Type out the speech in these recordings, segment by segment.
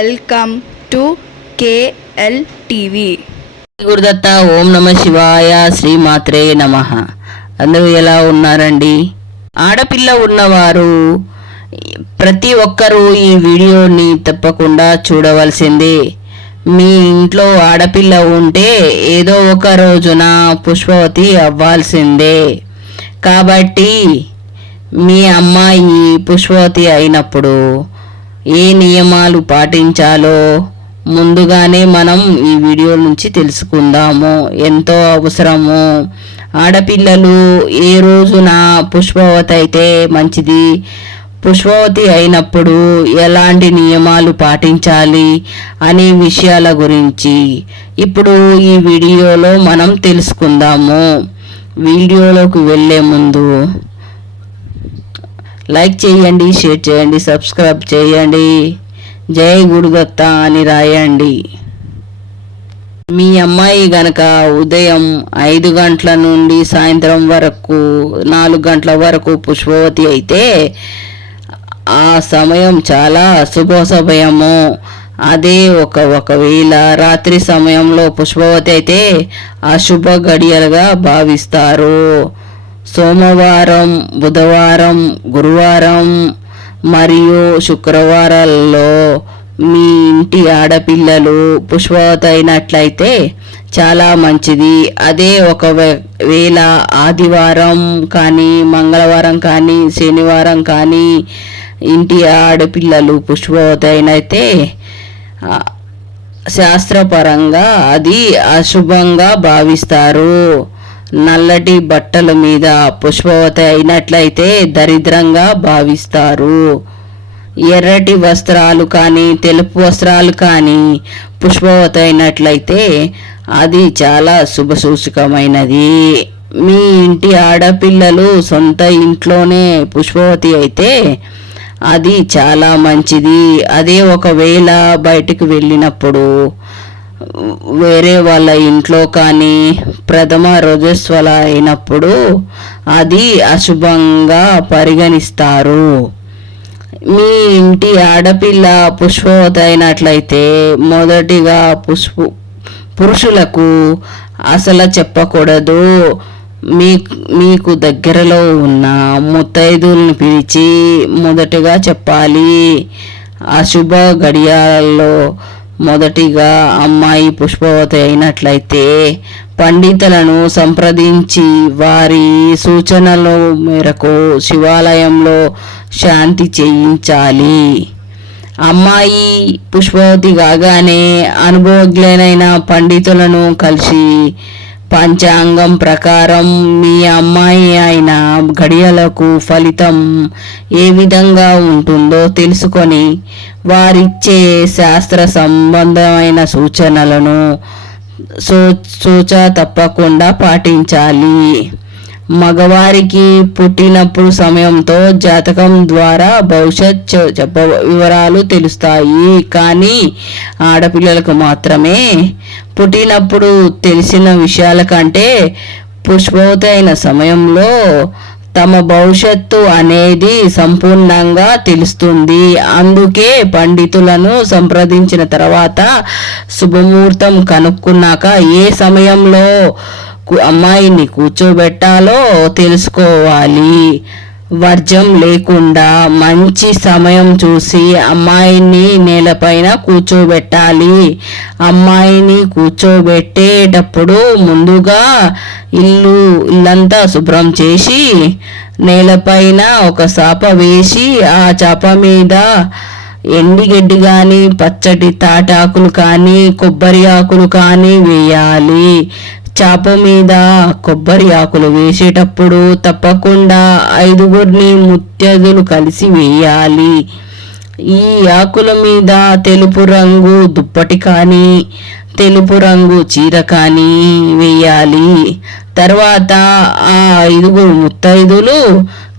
Welcome to KL TV. Gurudatta. ఓం నమ శివాయ. శ్రీమాత్రే నమః. అందరూ ఎలా ఉన్నారండి? ఆడపిల్ల ఉన్నవారు ప్రతి ఒక్కరూ ఈ వీడియోని తప్పకుండా చూడవలసిందే. మీ ఇంట్లో ఆడపిల్ల ఉంటే ఏదో ఒక రోజున పుష్పవతి అవ్వాల్సిందే. కాబట్టి మీ అమ్మాయి పుష్పవతి అయినప్పుడు ఏ నియమాలు పాటించాలో ముందుగానే మనం ఈ వీడియో నుంచి తెలుసుకుందాము. ఎంతో అవసరము. ఆడపిల్లలు ఏ రోజున పుష్పవతి అయితే మంచిది, పుష్పవతి అయినప్పుడు ఎలాంటి నియమాలు పాటించాలి అనే విషయాల గురించి ఇప్పుడు ఈ వీడియోలో మనం తెలుసుకుందాము. వీడియోలోకి వెళ్ళే ముందు లైక్ చేయండి, షేర్ చేయండి, సబ్స్క్రైబ్ చేయండి. జై గురుదత్త అని రాయండి. మీ అమ్మాయి గనక ఉదయం 5 గంటల నుండి సాయంత్రం వరకు 4 గంటల వరకు పుష్పవతి అయితే ఆ సమయం చాలా శుభ సమయము. అదే ఒకవేళ రాత్రి సమయంలో పుష్పవతి అయితే అశుభ గడియలుగా భావిస్తారు. సోమవారం, బుధవారం, గురువారం మరియు శుక్రవారాల్లో మీ ఇంటి ఆడపిల్లలు పుష్పవతి అయినట్లయితే చాలా మంచిది. అదే ఒకవేళ ఆదివారం కానీ, మంగళవారం కానీ, శనివారం కానీ ఇంటి ఆడపిల్లలు పుష్పవతి అయినైతే శాస్త్రపరంగా అది అశుభంగా భావిస్తారు. నల్లటి బట్టల మీద పుష్పవతి అయినట్లయితే దరిద్రంగా భావిస్తారు. ఎర్రటి వస్త్రాలు కానీ, తెలుపు వస్త్రాలు కానీ పుష్పవతి అయినట్లయితే అది చాలా శుభసూచకమైనది. మీ ఇంటి ఆడపిల్లలు సొంత ఇంట్లోనే పుష్పవతి అయితే అది చాలా మంచిది. అదే ఒకవేళ బయటికి వెళ్ళినప్పుడు వేరే వాళ్ళ ఇంట్లో కానీ ప్రథమ రోజస్వల అయినప్పుడు అది అశుభంగా పరిగణిస్తారు. మీ ఇంటి ఆడపిల్ల పుష్పవతి అయినట్లయితే మొదటిగా పురుషులకు అసలు చెప్పకూడదు. మీకు దగ్గరలో ఉన్న ముత్తైదుల్ని పిలిచి మొదటగా చెప్పాలి. అశుభ గడియాలలో మొదటిగా అమ్మాయి పుష్పవతి అయినట్లయితే పండితులను సంప్రదించి వారి సూచనల మేరకు శివాలయంలో శాంతి చేయించాలి. అమ్మాయి పుష్పవతి కాగానే అనుభవజ్ఞులైన పండితులను కలిసి పంచాంగం ప్రకారం మీ అమ్మాయి అయిన గడియలకు ఫలితం ఏ విధంగా ఉంటుందో తెలుసుకొని వారిచ్చే శాస్త్ర సంబంధమైన సూచనలను తప్పకుండా పాటించాలి. మగవారికి పుట్టినప్పుడు సమయంతో జాతకం ద్వారా భవిష్యత్ వివరాలు తెలుస్తాయి. కానీ ఆడపిల్లలకు మాత్రమే పుట్టినప్పుడు తెలిసిన విషయాల కంటే పుష్పవతి అయిన సమయంలో తమ భవిష్యత్తు అనేది సంపూర్ణంగా తెలుస్తుంది. అందుకే పండితులను సంప్రదించిన తర్వాత శుభముహూర్తం కనుక్కున్నాక ఏ సమయంలో అమ్మాయిని కూర్చోబెట్టాలో తెలుసుకోవాలి. వర్జం లేకుండా మంచి సమయం చూసి అమ్మాయిని నేలపైన కూర్చోబెట్టాలి. అమ్మాయిని కూర్చోబెట్టేటప్పుడు ముందుగా ఇల్లంతా శుభ్రం చేసి నేలపైన ఒక చాప వేసి ఆ చాప మీద ఎండిగడ్డి కానీ, పచ్చటి తాటాకులు కానీ, కొబ్బరి ఆకులు కానీ వేయాలి. చాప మీద కొబ్బరి ఆకులు వేసేటప్పుడు తప్పకుండా 5గురిని ముత్తైదులు కలిసి వేయాలి. ఈ ఆకుల మీద తెలుపు రంగు దుప్పటి కానీ, తెలుపు రంగు చీర కానీ వేయాలి. తర్వాత ఆ 5 ముత్తైదులు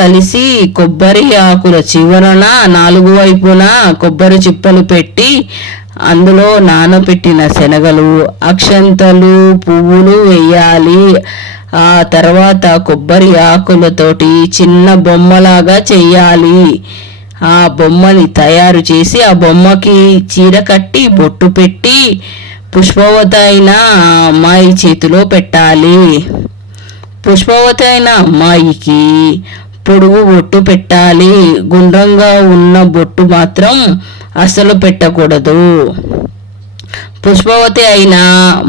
కలిసి కొబ్బరి ఆకుల చివరన 4 వైపున కొబ్బరి చిప్పలు పెట్టి అందులో నానబెట్టిన శనగలు, అక్షంతలు, పువ్వులు వేయాలి. ఆ తర్వాత కొబ్బరి ఆకులతోటి చిన్న బొమ్మలాగా చెయ్యాలి. ఆ బొమ్మని తయారు చేసి ఆ బొమ్మకి చీర కట్టి బొట్టు పెట్టి పుష్పవతి అయిన ఆ అమ్మాయి చేతిలో పెట్టాలి. పుష్పవతి అయిన అమ్మాయికి పొడుగు బొట్టు పెట్టాలి. గుండ్రంగా ఉన్న బొట్టు మాత్రం అస్సలు పెట్టకూడదు. పుష్పవతి అయిన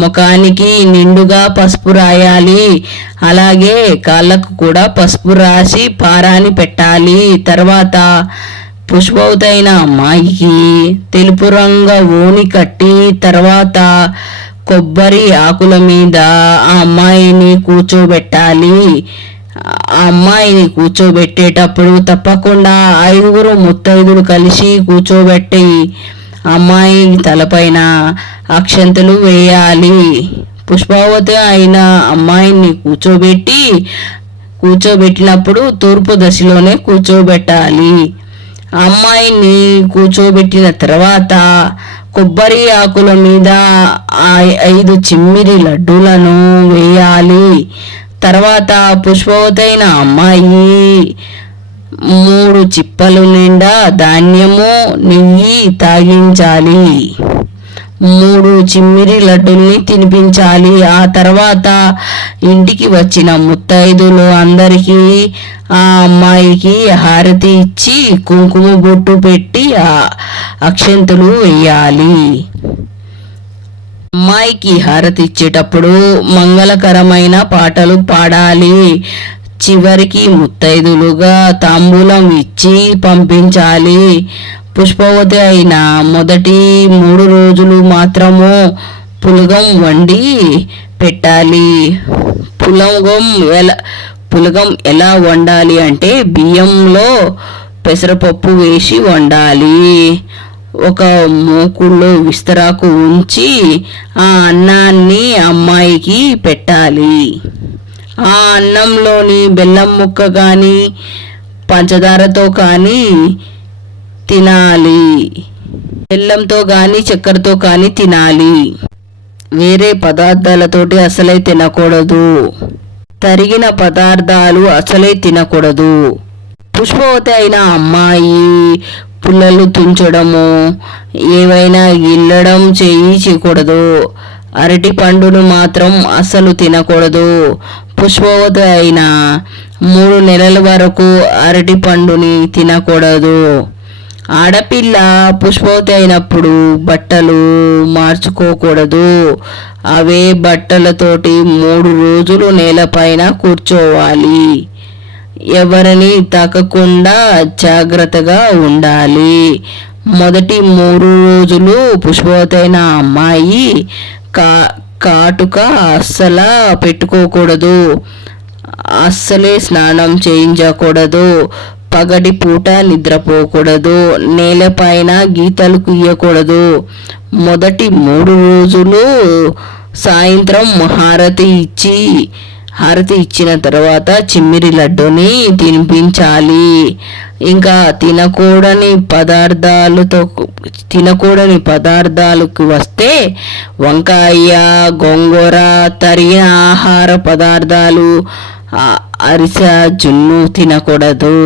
ముఖానికి నిండుగా పసుపు రాయాలి. అలాగే కాళ్ళకు కూడా పసుపు రాసి పారాని పెట్టాలి. తర్వాత పుష్పవతి అయిన అమ్మాయికి తెలుపు రంగు ఓని కట్టి తర్వాత కొబ్బరి ఆకుల మీద ఆ అమ్మాయిని కూర్చోబెట్టాలి. ఆ అమ్మాయిని కూర్చోబెట్టేటప్పుడు తప్పకుండా 5 ముత్తైదులు కలిసి కూర్చోబెట్టి అమ్మాయి తలపైన అక్షంతలు వేయాలి. పుష్పవతి అయిన అమ్మాయిని కూర్చోబెట్టినప్పుడు తూర్పు దశలోనే కూర్చోబెట్టాలి. అమ్మాయిని కూర్చోబెట్టిన తర్వాత కొబ్బరి ఆకుల మీద 5 చిమ్మిరి లడ్డూలను వేయాలి. తర్వాత పుష్పవతి అయిన అమ్మాయి 3 చిప్పలు నిండా ధాన్యము నెయ్యి తాగించాలి. 3 చిమ్మిరి లడ్డుల్ని తినిపించాలి. ఆ తర్వాత ఇంటికి వచ్చిన ముత్తైదులు అందరికీ ఆ అమ్మాయికి హారతి ఇచ్చి కుంకుమ బొట్టు పెట్టి అక్షంతలు వేయాలి. అమ్మాయికి హారతి ఇచ్చేటప్పుడు మంగళకరమైన పాటలు పాడాలి. చివరికి ముత్తైదులుగా తాంబూలం ఇచ్చి పంపించాలి. పుష్పవతి అయిన మొదటి 3 రోజులు మాత్రము పులగం వండి పెట్టాలి. పులగం ఎలా వండాలి అంటే బియ్యంలో పెసరపప్పు వేసి వండాలి. ఒక మూకుల్లో విస్తరాకు ఉంచి ఆ అన్నాన్ని అమ్మాయికి పెట్టాలి. ఆ అన్నంలోని బెల్లం ముక్క కానీ పంచదారతో కానీ తినాలి. బెల్లంతో కానీ చక్కెరతో కానీ తినాలి. వేరే పదార్థాలతోటి అసలే తినకూడదు. తరిగిన పదార్థాలు అసలే తినకూడదు. పుష్పవతి అయిన అమ్మాయి పుల్లలు తుంచడము ఏవైనా గిల్లడం చేయకూడదు. అరటి పండును మాత్రం అస్సలు తినకూడదు. పుష్పవతి అయిన 3 నెలల వరకు అరటి పండుని తినకూడదు. ఆడపిల్ల పుష్పవతి అయినప్పుడు బట్టలు మార్చుకోకూడదు. అవే బట్టలతోటి 3 రోజులు నేలపైన కూర్చోవాలి. ఎవరిని తాకకుండా జాగ్రత్తగా ఉండాలి. మొదటి 3 రోజులు పుష్పవతి అయిన అమ్మాయి కాటుక అస్సలు పెట్టుకోకూడదు. అస్సలే స్నానం చేయించకూడదు. పగటి పూట నిద్రపోకూడదు. నేలపైన గీతలు గీయకూడదు. మొదటి 3 రోజులు సాయంత్రం హారతి ఇచ్చిన తర్వాత చిమ్మిరి లడ్డుని తినిపించాలి. ఇంకా తినకూడని పదార్థాలకు వస్తే వంకాయ, గోంగూర, తరిగిన ఆహార పదార్థాలు, అరిస, జున్ను తినకూడదు.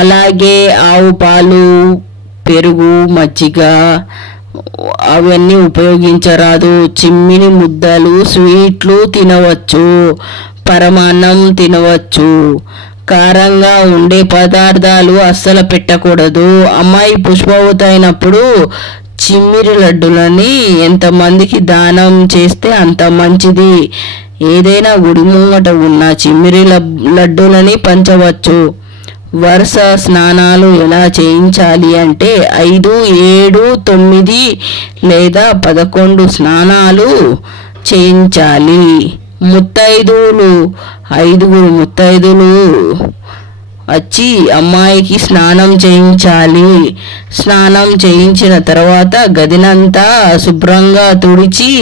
అలాగే ఆవు పాలు, పెరుగు, మజ్జిగ అవన్నీ ఉపయోగించరాదు. చిమ్మిని ముద్దలు, స్వీట్లు తినవచ్చు. పరమాన్నం తినవచ్చు. కారంగా ఉండే పదార్థాలు అస్సలు పెట్టకూడదు. అమ్మాయి పుష్పవతి అయినప్పుడు చిమ్మిరి లడ్డులని ఎంతమందికి దానం చేస్తే అంత మంచిది. ఏదైనా గుడి ముంగట ఉన్న చిమ్మిరి లడ్డులని పంచవచ్చు. వరుస స్నానాలు ఎలా చేయించాలి అంటే 5, 7, 9 లేదా 11 స్నానాలు చేయించాలి. ముత్తైదులు 5 ముత్తైదులు వచ్చి అమ్మాయికి స్నానం చేయించాలి. స్నానం చేయించిన తర్వాత గదినంతా శుభ్రంగా తుడిచి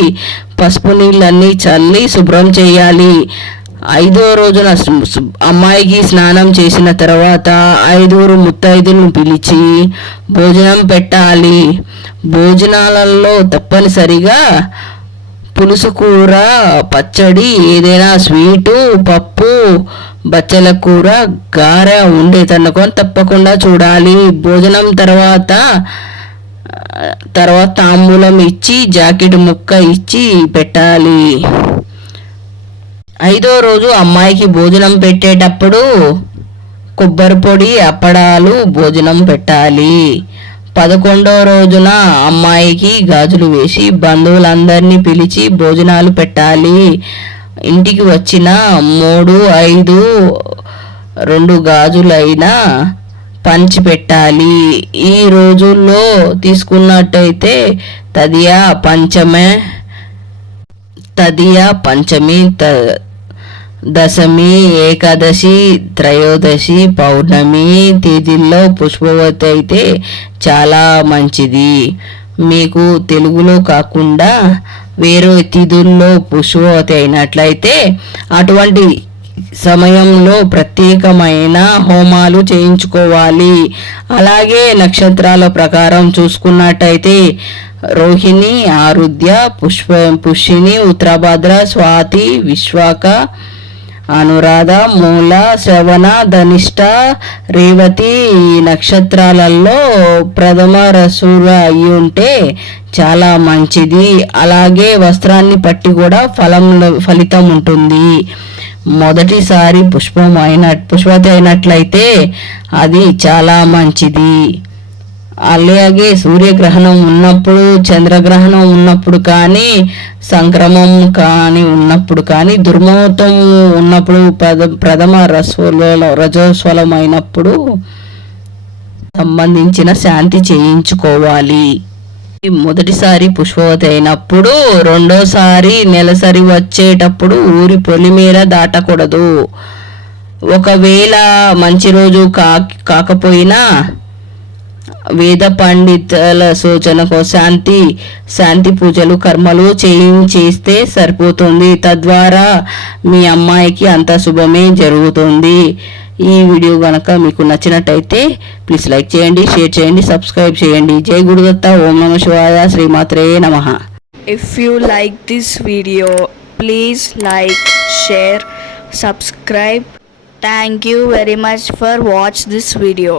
పసుపు నీళ్ళన్నీ చల్లి శుభ్రం చేయాలి. 5వ రోజున అమ్మాయికి స్నానం చేసిన తర్వాత 5 ముత్తైదులను పిలిచి భోజనం పెట్టాలి. భోజనాలలో తప్పనిసరిగా పులుసు కూర, పచ్చడి, ఏదైనా స్వీటు, పప్పు, బచ్చల కూర, గారె ఉండే తనుకొని తప్పకుండా చూడాలి. భోజనం తర్వాత తాంబూలం ఇచ్చి జాకెట్ ముక్క ఇచ్చి పెట్టాలి. 5వ రోజు అమ్మాయికి భోజనం పెట్టేటప్పుడు కొబ్బరి పొడి, అప్పడాలు భోజనం పెట్టాలి. 11వ రోజున అమ్మాయికి గాజులు వేసి బంధువులందరినీ పిలిచి భోజనాలు పెట్టాలి. ఇంటికి వచ్చిన 3, 5, 2 గాజులైనా పంచి పెట్టాలి. ఈ రోజుల్లో తీసుకున్నట్టయితే తదియా పంచమి, దశమి, ఏకాదశి, త్రయోదశి, పౌర్ణమి తేదీల్లో పుష్పవతి అయితే చాలా మంచిది. మీకు తెలుగులో కాకుండా వేరే తిథుల్లో పుష్పవతి అయినట్లయితే అటువంటి సమయంలో ప్రత్యేకమైన హోమాలు చేయించుకోవాలి. అలాగే నక్షత్రాల ప్రకారం చూసుకున్నట్టయితే రోహిణి, ఆరుద్య, పుష్యమి, ఉత్తరాభాద్ర, స్వాతి, విశాఖ, అనురాధ, మూల, శ్రవణ, ధనిష్ట, రేవతి ఈ నక్షత్రాలలో ప్రథమ రసులు అయి ఉంటే చాలా మంచిది. అలాగే వస్త్రాన్ని బట్టి కూడా ఫలితం ఉంటుంది. మొదటిసారి పుష్పవతి అయినట్లయితే అది చాలా మంచిది. అలాగే సూర్యగ్రహణం ఉన్నప్పుడు, చంద్రగ్రహణం ఉన్నప్పుడు కానీ, సంక్రమం కానీ ఉన్నప్పుడు కానీ, దుర్ముహూర్తం ఉన్నప్పుడు, ప్రథమ రజస్వలమైనప్పుడు సంబంధించిన శాంతి చేయించుకోవాలి. మొదటిసారి పుష్పవతి అయినప్పుడు, రెండోసారి నెలసరి వచ్చేటప్పుడు ఊరి పొలిమేర దాటకూడదు. ఒకవేళ మంచి రోజు కాకపోయినా వేద పండితుల సూచనకు శాంతి పూజలు, కర్మలు చేస్తే సరిపోతుంది. తద్వారా మీ అమ్మాయికి అంత శుభమే జరుగుతుంది. ఈ వీడియో కనుక మీకు నచ్చినట్టయితే ప్లీజ్ లైక్ చేయండి, షేర్ చేయండి, సబ్స్క్రైబ్ చేయండి. జై గురుదత్త. ఓం నమః శివాయ. శ్రీమాత్రే నమః. If you like this video, please like, share, subscribe. Thank you very much for watch this video.